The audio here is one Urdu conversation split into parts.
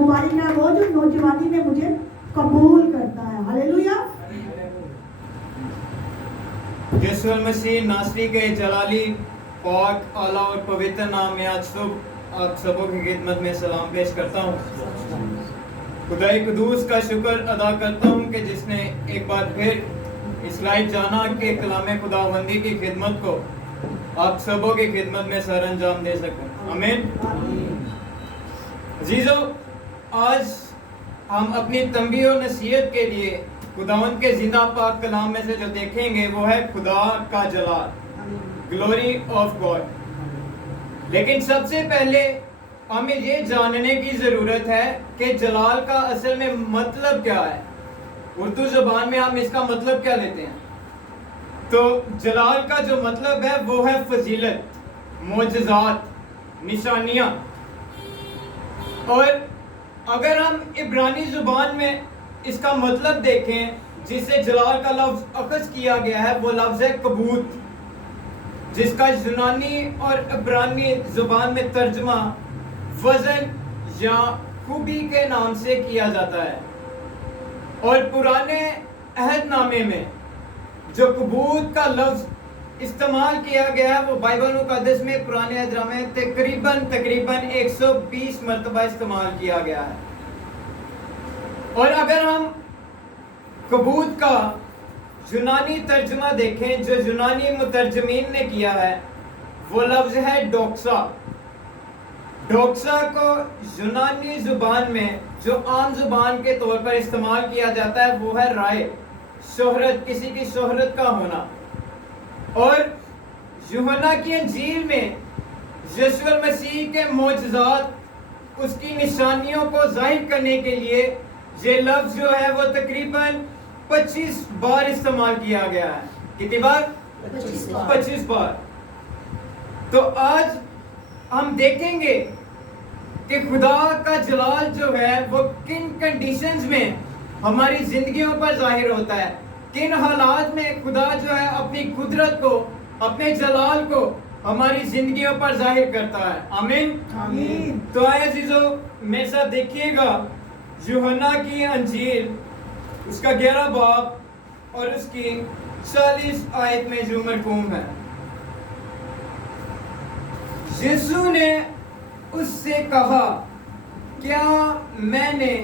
مبارک ہے وہ جو نوجوانی میں مجھے قبول کرتا ہے. ہاللیلویا. یسوع المسیح ناصری کے جلالی پاک اعلیٰ اور پوتر نام میں آج صبح آپ سبوں کی خدمت میں سلام پیش کرتا ہوں. خدائے قدوس کا شکر ادا کرتا ہوں کہ جس نے ایک بار پھر اس لائق جانا کہ کلام خداوندی کی خدمت کو آپ سبوں کی خدمت میں سر انجام دے سکوں. آمین. عزیزو، آج ہم اپنی تنبیہ و نصیحت کے لیے خداوند کے زندہ پاک کلام میں سے جو دیکھیں گے وہ ہے خدا کا جلال، گلوری آف گاڈ. لیکن سب سے پہلے ہمیں یہ جاننے کی ضرورت ہے کہ جلال کا اصل میں مطلب کیا ہے. اردو زبان میں ہم اس کا مطلب کیا لیتے ہیں؟ تو جلال کا جو مطلب ہے وہ ہے فضیلت، معجزات، نشانیاں. اور اگر ہم عبرانی زبان میں اس کا مطلب دیکھیں جس سے جلال کا لفظ اخذ کیا گیا ہے وہ لفظ ہے کبوت، جس کا یونانی اور عبرانی زبان میں ترجمہ وزن یا خوبی کے نام سے کیا جاتا ہے. اور پرانے عہد نامے میں جو کبوت کا لفظ استعمال کیا گیا ہے وہ بائبل مقدس میں پرانے عہد نامے تقریباً 120 مرتبہ استعمال کیا گیا ہے. اور اگر ہم کبوت کا یونانی ترجمہ دیکھیں جو یونانی مترجمین نے کیا ہے وہ لفظ ہے ڈوکسا. ڈوکسا کو یونانی زبان میں جو عام زبان کے طور پر استعمال کیا جاتا ہے وہ ہے رائے، شہرت، کسی کی شہرت کا ہونا. اور یوحنا کی انجیل میں یسوع المسیح کے معجزات، اس کی نشانیوں کو ظاہر کرنے کے لیے یہ لفظ جو ہے وہ تقریباً 25 بار استعمال کیا گیا ہے. کتنی بار؟ 25 بار. تو آج ہم دیکھیں گے کہ خدا کا جلال جو ہے وہ کن کنڈیشنز میں ہماری زندگیوں پر ظاہر ہوتا ہے، کن حالات میں خدا جو ہے اپنی قدرت کو، اپنے جلال کو ہماری زندگیوں پر ظاہر کرتا ہے. آمین. آمین. تو آئے عزیزو میرے ساتھ دیکھیے گا یوحنا کی انجیل اس کا 11 باب اور اس کی 40 آیت میں جو مرقوم ہے. یسوع نے اس سے کہا، کیا میں نے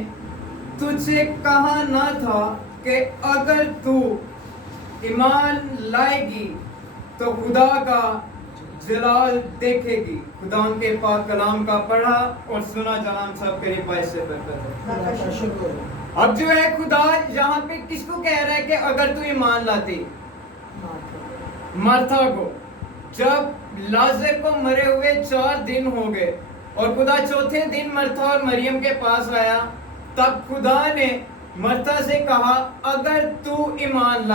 تجھ سے کہا نہ تھا کہ اگر تو ایمان لائے گی تو خدا کا جلال دیکھے گی. خدا ان کے پاک کلام کا پڑھا اور سنا جناب صاحب قریب باعث سے برکت ہے. اب جو ہے خدا یہاں پہ کس کو کہہ رہا ہے کہ اگر تو ایمان لاتی؟ مرتھا کو. جب لازر کو مرے ہوئے 4 دن ہو گئے اور خدا چوتھے دن مرتھا اور مریم کے پاس آیا، تب خدا نے مرتھا سے کہا اگر تو ایمان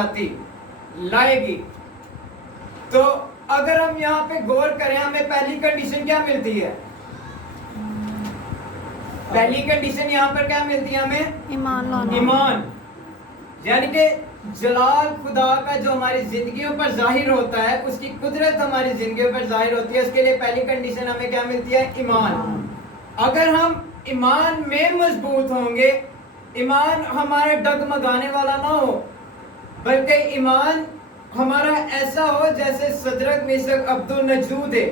لائے گی. تو اگر ہم یہاں پہ غور کریں ہمیں پہلی کنڈیشن کیا ملتی ہے؟ پہلی کنڈیشن یہاں پر کیا ملتی ہے ہمیں؟ ایمان. یعنی کہ جلال خدا کا جو ہماری زندگیوں پر ظاہر ہوتا ہے، اس کی قدرت ہماری زندگیوں پر ظاہر ہوتی ہے، اس کے لیے پہلی کنڈیشن ہمیں کیا ملتی ہے؟ ایمان. اگر ہم ایمان میں مضبوط ہوں گے، ایمان ہمارا ڈگمگانے والا نہ ہو بلکہ ایمان ہمارا ایسا ہو جیسے صدرک میثق عبدالنجود ہے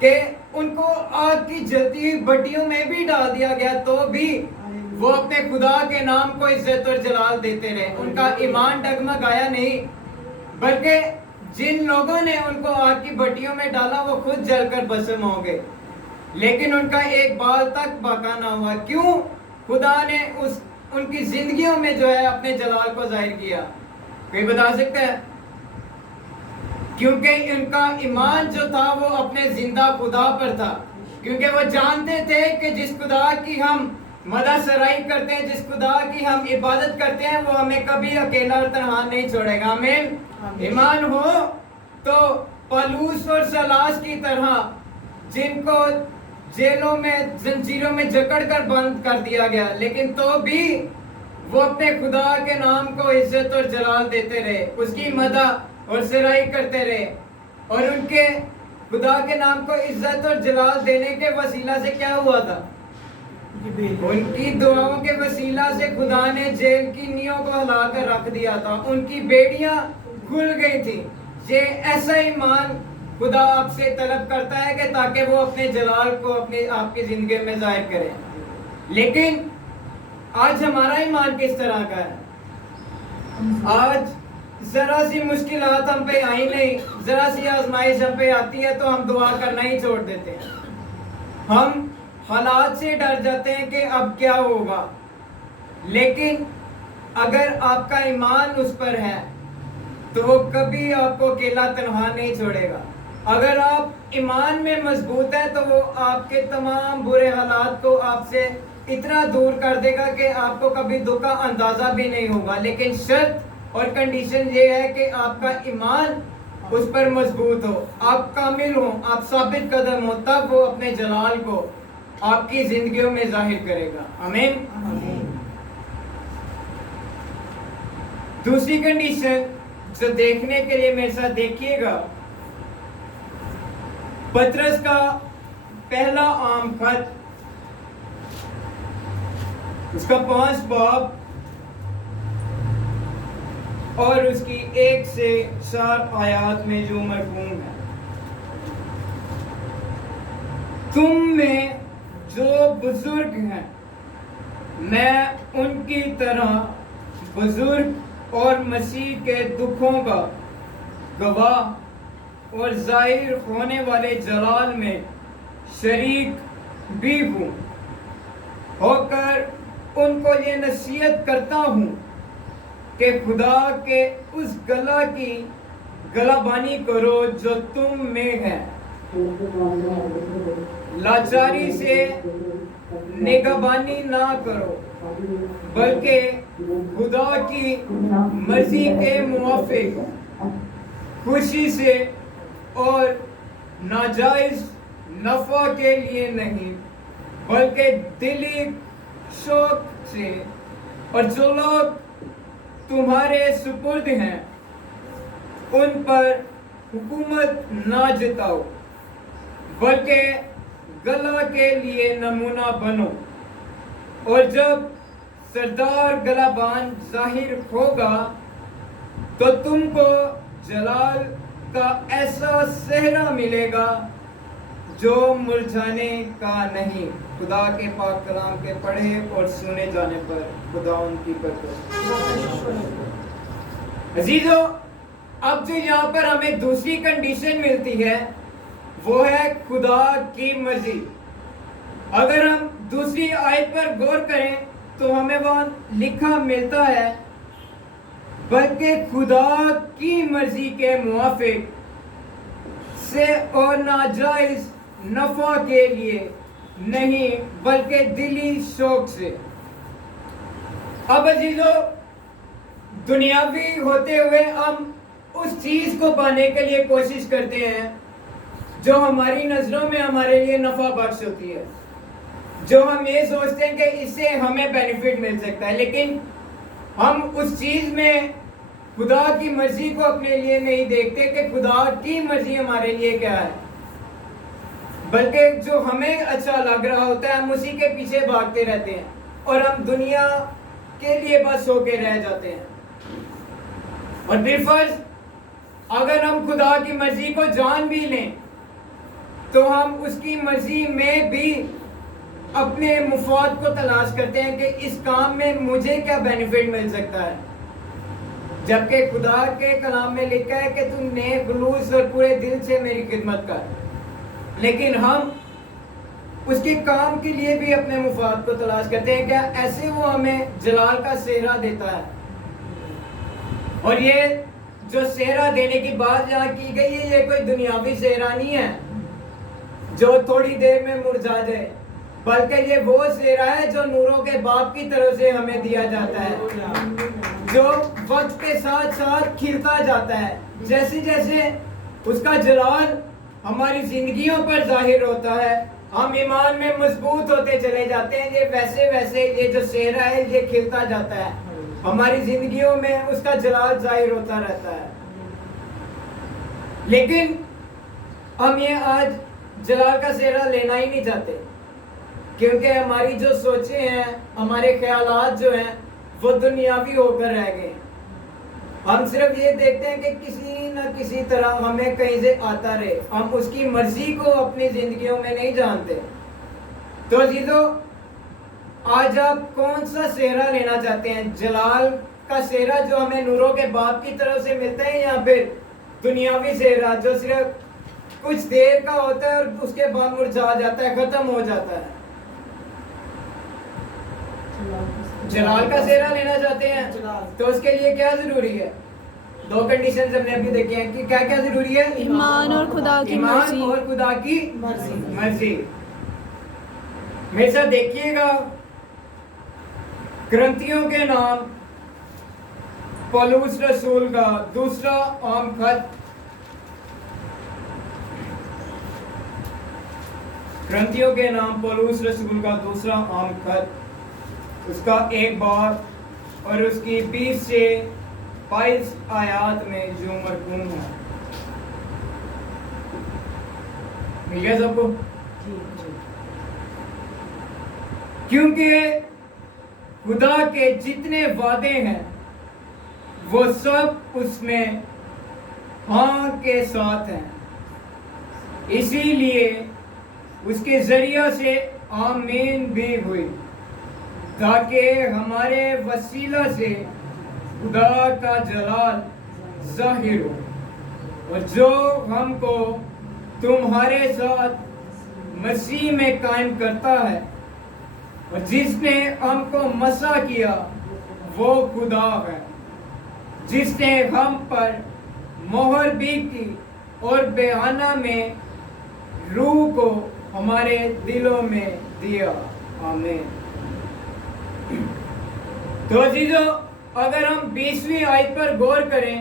کہ ان کو آگ کی جلتی ہوئی بٹیوں میں بھی ڈال دیا گیا تو بھی وہ اپنے خدا کے نام کو عزت اور جلال دیتے رہے. ان کا ایمان ڈگمگایا نہیں، بلکہ جن لوگوں نے ان کو آگ کی بٹیوں میں ڈالا وہ خود جل کر بھسم ہو گئے، لیکن ان کا ایک بال تک باقی نہ ہوا. کیوں؟ خدا نے ان کی زندگیوں میں جو ہے اپنے جلال کو ظاہر کیا. کوئی بتا سکتا ہے؟ کیونکہ ان کا ایمان جو تھا وہ اپنے زندہ خدا پر تھا، کیونکہ وہ جانتے تھے کہ جس خدا کی ہم مدح سرائی کرتے ہیں، جس خدا کی ہم عبادت کرتے ہیں، وہ ہمیں کبھی اکیلا اور تنہا نہیں چھوڑے گا. آمین. ایمان ہو تو پالوس اور سلاس کی طرح جن کو جیلوں میں زنجیروں میں جکڑ کر بند کر دیا گیا، لیکن تو بھی وہ اپنے خدا کے نام کو عزت اور جلال دیتے رہے، اس کی مدح اور سرائی کرتے رہے. اور ان کے خدا کے نام کو عزت اور جلال دینے کے وسیلہ سے کیا ہوا تھا؟ ان کی دعاؤں کے وسیلہ سے خدا نے جیل کی نیوں کو ہلا کر رکھ دیا تھا. ان کی بیڑیاں کھل گئی تھی. یہ ایسا ایمان خدا آپ سے طلب کرتا ہے کہ تاکہ وہ اپنے جلال کو آپ کی زندگی میں ظاہر کرے. لیکن آج ہمارا ایمان کس طرح کا ہے؟ آج ذرا سی مشکلات ہم پہ آئی نہیں, ذرا سی آزمائش ہم پہ آتی ہے تو ہم دعا کرنا ہی چھوڑ دیتے ہیں. ہم حالات سے ڈر جاتے ہیں کہ اب کیا ہوگا. لیکن اگر آپ کا ایمان اس پر ہے تو وہ کبھی آپ کو اکیلا تنہا نہیں چھوڑے گا. اگر آپ ایمان میں مضبوط ہیں تو وہ آپ کے تمام برے حالات کو آپ سے اتنا دور کر دے گا کہ آپ کو کبھی دکھ کا اندازہ بھی نہیں ہوگا. لیکن شرط اور کنڈیشن یہ ہے کہ آپ کا ایمان اس پر مضبوط ہو, آپ کامل ہو, آپ ثابت قدم ہو, تب وہ اپنے جلال کو آپ کی زندگیوں میں ظاہر کرے گا. آمین. دوسری کنڈیشن جو دیکھنے کے لیے میرے ساتھ دیکھیے گا, پطرس کا پہلا عام خط, اس کا 5 باب اور اس کی 1 سے 4 آیات میں جو مرقوم ہے. تم میں جو بزرگ ہیں میں ان کی طرح بزرگ اور مسیح کے دکھوں کا گواہ اور ظاہر ہونے والے جلال میں شریک بھی ہوں, ہو کر ان کو یہ نصیحت کرتا ہوں کہ خدا کے اس گلا کی گلابانی کرو جو تم میں ہے, لاچاری سے نگہبانی نہ کرو بلکہ خدا کی مرضی کے موافق خوشی سے اور ناجائز نفع کے لیے نہیں بلکہ دلی شوق سے, اور جو لوگ تمہارے سپرد ہیں ان پر حکومت نہ جتاؤ بلکہ گلا کے لیے نمونہ بنو. اور جب سردار گلابان ظاہر ہوگا تو تم کو جلال کا ایسا صحرا ملے گا جو مرجھانے کا نہیں. خدا کے پاک کلام کے پڑھے اور سنے جانے پر خدا ان کی برکت. عزیزو, اب جو یہاں پر ہمیں دوسری کنڈیشن ملتی ہے وہ ہے خدا کی مرضی. اگر ہم دوسری آیت پر غور کریں تو ہمیں وہاں لکھا ملتا ہے بلکہ خدا کی مرضی کے موافق سے اور ناجائز نفع کے لیے نہیں بلکہ دلی شوق سے. اب عزیزو, دنیاوی ہوتے ہوئے ہم اس چیز کو پانے کے لیے کوشش کرتے ہیں جو ہماری نظروں میں ہمارے لیے نفع بخش ہوتی ہے, جو ہم یہ سوچتے ہیں کہ اس سے ہمیں بینیفٹ مل سکتا ہے. لیکن ہم اس چیز میں خدا کی مرضی کو اپنے لیے نہیں دیکھتے کہ خدا کی مرضی ہمارے لیے کیا ہے, بلکہ جو ہمیں اچھا لگ رہا ہوتا ہے ہم اسی کے پیچھے بھاگتے رہتے ہیں اور ہم دنیا کے لیے بس ہو کے رہ جاتے ہیں. اور بالفرض اگر ہم خدا کی مرضی کو جان بھی لیں تو ہم اس کی مرضی میں بھی اپنے مفاد کو تلاش کرتے ہیں کہ اس کام میں مجھے کیا بینیفٹ مل سکتا ہے, جبکہ خدا کے کلام میں لکھا ہے کہ تم نیک خلوص اور پورے دل سے میری خدمت کر. لیکن ہم اس کے کام کے لیے بھی اپنے مفاد کو تلاش کرتے ہیں. کیا ایسے وہ ہمیں جلال کا صحرا دیتا ہے, اور یہ جو صحرا دینے کی بات یہاں کی گئی ہے یہ کوئی دنیاوی صحرا نہیں ہے جو تھوڑی دیر میں مرجھا جائے, بلکہ یہ وہ صحرا ہے جو نوروں کے باپ کی طرف سے ہمیں دیا جاتا ہے, جو وقت کے ساتھ ساتھ کھلتا جاتا ہے. جیسے جیسے اس کا جلال ہماری زندگیوں پر ظاہر ہوتا ہے ہم ایمان میں مضبوط ہوتے چلے جاتے ہیں. یہ ویسے ویسے یہ جو صحرا ہے یہ کھلتا جاتا ہے, ہماری زندگیوں میں اس کا جلال ظاہر ہوتا رہتا ہے. لیکن ہم یہ آج جلال کا صحرا لینا ہی نہیں چاہتے. کیونکہ ہماری جو سوچیں ہیں، ہمارے خیالات جو ہیں وہ دنیاوی ہو کر رہ گئے ہیں۔ ہم صرف یہ دیکھتے ہیں کہ کسی نہ کسی طرح ہمیں کہیں سے آتا رہے، ہم اس کی مرضی کو اپنی زندگیوں میں نہیں جانتے۔ تو عزیزو، آج آپ کون سا صحرا لینا چاہتے ہیں؟ جلال کا صحرا جو ہمیں نوروں کے باپ کی طرف سے ملتا ہے، یا پھر دنیاوی صحرا جو صرف کچھ دیر کا ہوتا ہے اور اس کے بعد مرجھا جاتا ہے، ختم ہو جاتا ہے؟ جلال کا صحرا لینا چاہتے ہیں تو اس کے لیے کیا ضروری ہے؟ دو کنڈیشنز ہم نے ابھی دیکھی ہیں کہ کیا کیا ضروری ہے؟ ایمان اور خدا کی مرضی۔ ایمان اور خدا کی مرضی۔ میرے ساتھ دیکھیے گا کرنتھیوں کے نام پولس رسول کا دوسرا عام خط، کرنتھیوں کے نام پولس رسول کا دوسرا عام خط، اس کا 1 باب اور اس کی 20 سے 22 آیات میں جو مرقوم ہے۔ مل گیا سب کو؟ کیونکہ خدا کے جتنے وعدے ہیں وہ سب اس میں ہاں کے ساتھ ہیں، اسی لیے اس کے ذریعہ سے آمین بھی ہوئی، تاکہ ہمارے وسیلہ سے خدا کا جلال ظاہر ہو، اور جو ہم کو تمہارے ساتھ مسیح میں قائم کرتا ہے، اور جس نے ہم کو مسح کیا وہ خدا ہے، جس نے ہم پر مہر بھی کی اور بہانہ میں روح کو ہمارے دلوں میں دیا۔ آمین۔ تو عزیزو، اگر ہم 20ویں آیت پر غور کریں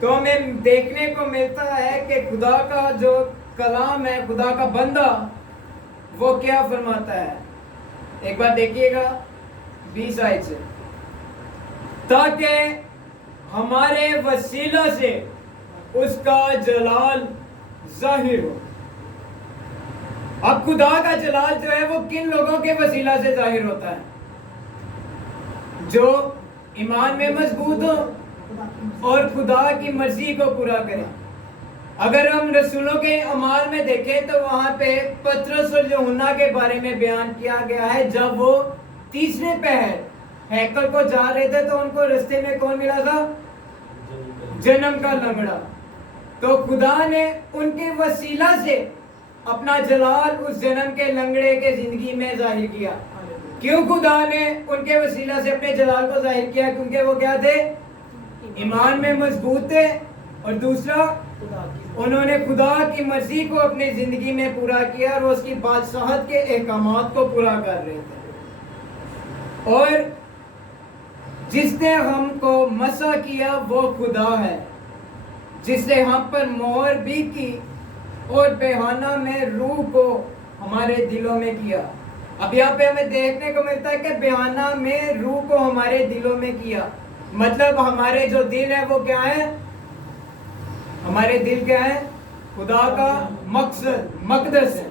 تو ہمیں دیکھنے کو ملتا ہے کہ خدا کا جو کلام ہے، خدا کا بندہ، وہ کیا فرماتا ہے؟ ایک بار دیکھیے گا 20 آیت سے، تاکہ ہمارے وسیلہ سے اس کا جلال ظاہر ہو۔ اب خدا کا جلال جو ہے وہ کن لوگوں کے وسیلہ سے ظاہر ہوتا ہے؟ جو ایمان میں مضبوط ہو اور خدا کی مرضی کو پورا کریں۔ اگر ہم رسولوں کے اعمال میں دیکھیں تو وہاں پہ پطرس اور یوحنا کے بارے میں بیان کیا گیا ہے، جب وہ تیسرے پہر ہیکل کو جا رہے تھے تو ان کو رستے میں کون ملا تھا؟ جنم کا لنگڑا۔ تو خدا نے ان کے وسیلہ سے اپنا جلال اس جنم کے لنگڑے کے زندگی میں ظاہر کیا۔ کیوں خدا نے ان کے وسیلہ سے اپنے جلال کو ظاہر کیا؟ کیونکہ وہ کیا تھے؟ ایمان میں مضبوط تھے، اور دوسرا انہوں نے خدا کی مرضی کو اپنی زندگی میں پورا کیا اور اس کی بادشاہت کے احکامات کو پورا کر رہے تھے۔ اور جس نے ہم کو مسح کیا وہ خدا ہے، جس نے ہم پر مہر بھی کی اور بہانہ میں روح کو ہمارے دلوں میں کیا۔ اب یہاں پہ ہمیں دیکھنے کو ملتا ہے کہ بہانہ میں روح کو ہمارے دلوں میں کیا، مطلب ہمارے جو دل ہے وہ کیا ہے؟ ہمارے دل کیا ہے؟ خدا کا مقدس ہے۔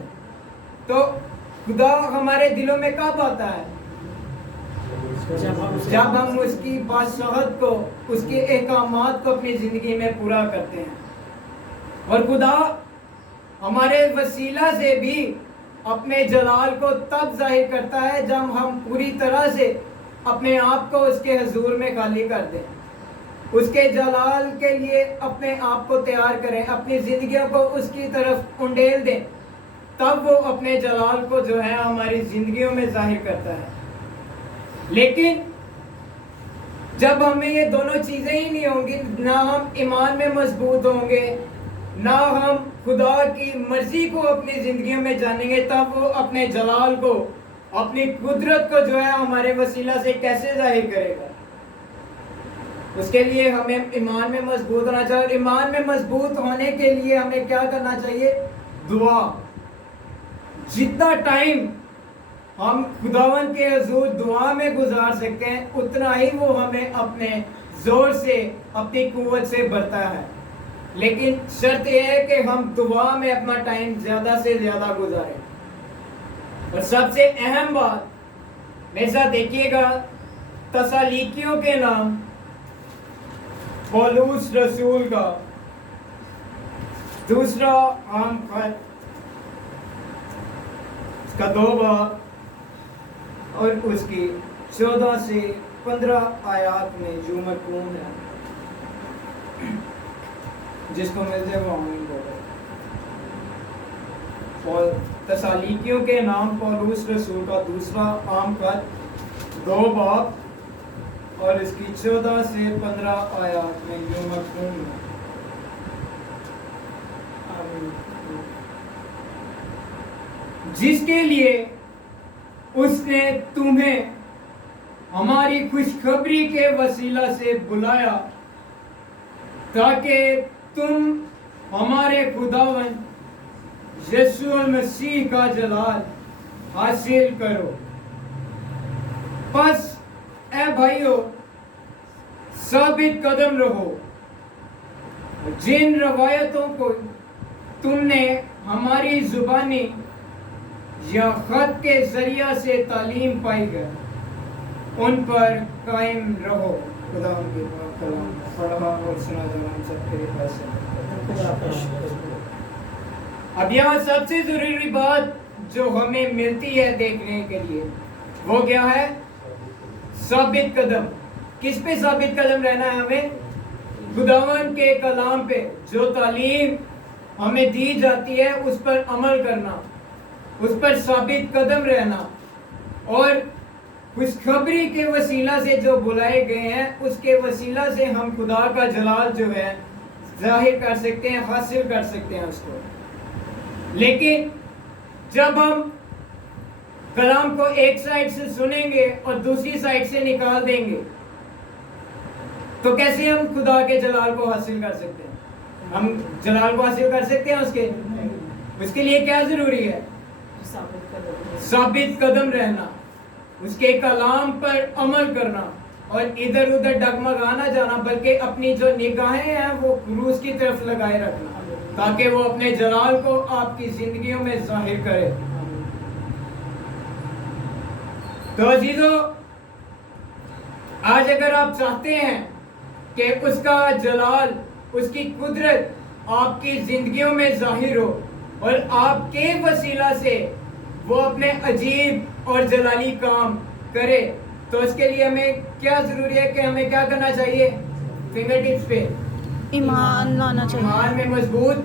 تو خدا ہمارے دلوں میں کب آتا ہے؟ جب ہم اس کی بادشاہت کو، اس کے احکامات کو اپنی زندگی میں پورا کرتے ہیں۔ اور خدا ہمارے وسیلہ سے بھی اپنے جلال کو تب ظاہر کرتا ہے جب ہم پوری طرح سے اپنے آپ کو اس کے حضور میں خالی کر دیں، اس کے جلال کے لیے اپنے آپ کو تیار کریں، اپنی زندگیوں کو اس کی طرف انڈیل دیں، تب وہ اپنے جلال کو جو ہے ہماری زندگیوں میں ظاہر کرتا ہے۔ لیکن جب ہمیں یہ دونوں چیزیں ہی نہیں ہوں گی، نہ ہم ایمان میں مضبوط ہوں گے، نہ ہم خدا کی مرضی کو اپنی زندگیوں میں جانیں گے، تب وہ اپنے جلال کو، اپنی قدرت کو جو ہے ہمارے وسیلہ سے کیسے ظاہر کرے گا؟ اس کے لیے ہمیں ایمان میں مضبوط ہونا چاہیے، اور ایمان میں مضبوط ہونے کے لیے ہمیں کیا کرنا چاہیے؟ دعا۔ جتنا ٹائم ہم خداوند کے حضور دعا میں گزار سکتے ہیں، اتنا ہی وہ ہمیں اپنے زور سے، اپنی قوت سے بھرتا ہے۔ لیکن شرط یہ ہے کہ ہم دعا میں اپنا ٹائم زیادہ سے زیادہ گزاریں۔ اور سب سے اہم بات میرے ساتھ دیکھیے گا، تسالیکیوں کے نام پولوس رسول کا دوسرا عام خط، اس کا 2 باب اور اس کی 14 سے 15 آیات میں جو مرقوم ہے، جس کو ملتے وہ آمین بولے۔ اور تسالیکیوں کے نام پولوس رسول کا دوسرا عام خط 2 باب اور اس کی 14 سے 15 آیات میں جو مرقوم ہے۔ جس کے لیے اس نے تمہیں ہماری خوشخبری کے وسیلہ سے بلایا، تاکہ تم ہمارے خداوند یسوع المسیح کا جلال حاصل کرو۔ پس اے بھائیو، ثابت قدم رہو، جن روایتوں کو تم نے ہماری زبانی یا خط کے ذریعہ سے تعلیم پائی ہے، ان پر قائم رہو۔ خدا ان کے پاک کلام پڑھا اور سنا جانا ہم سب کے لیے فیصلہ۔ اب یہاں سب سے ضروری بات جو ہمیں ملتی ہے دیکھنے کے لیے وہ کیا ہے؟ ثابت قدم۔ کس پہ ثابت قدم رہنا ہے ہمیں؟ خداوند کے کلام پہ۔ جو تعلیم ہمیں دی جاتی ہے اس پر عمل کرنا، اس پر ثابت قدم رہنا، اور خوشخبری کے وسیلہ سے جو بلائے گئے ہیں اس کے وسیلہ سے ہم خدا کا جلال جو ہے ظاہر کر سکتے ہیں، حاصل کر سکتے ہیں اس کو۔ لیکن جب ہم کلام کو ایک سائڈ سے سنیں گے اور دوسری سائڈ سے نکال دیں گے تو کیسے ہم خدا کے جلال کو حاصل کر سکتے ہیں؟ ہم جلال کو حاصل کر سکتے ہیں اس کے لیے کیا ضروری ہے؟ ثابت قدم رہنا، اس کے کلام پر عمل کرنا، اور ادھر ادھر ڈگمگانا جانا، بلکہ اپنی جو نگاہیں ہیں وہ کروس کی طرف لگائے رکھنا، تاکہ وہ اپنے جلال کو آپ کی زندگیوں میں ظاہر کرے۔ تو عزیزو، آج اگر آپ چاہتے ہیں کہ اس کا جلال، اس کی قدرت آپ کی زندگیوں میں ظاہر ہو اور آپ کے وسیلہ سے وہ اپنے عجیب اور جلالی کام کرے، تو اس کے لیے ہمیں کیا ضروری ہے کہ ہمیں کیا کرنا چاہیے؟ فنگر ٹپس پہ ایمان لانا چاہیے، ایمان میں مضبوط،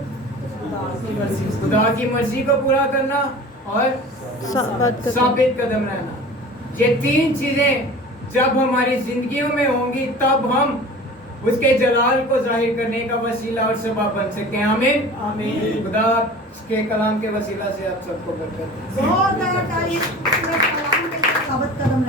خدا کی مرضی کو پورا کرنا اور ثابت قدم رہنا۔ یہ 3 چیزیں جب ہماری زندگیوں میں ہوں گی تب ہم اس کے جلال کو ظاہر کرنے کا وسیلہ اور سبب بن سکتے ہیں۔ آمین۔ آمین۔ خدا اس کے کلام کے وسیلہ سے آپ سب کو برکت دے۔ زوردار تعریف، پورے کلام کے ثابت قدم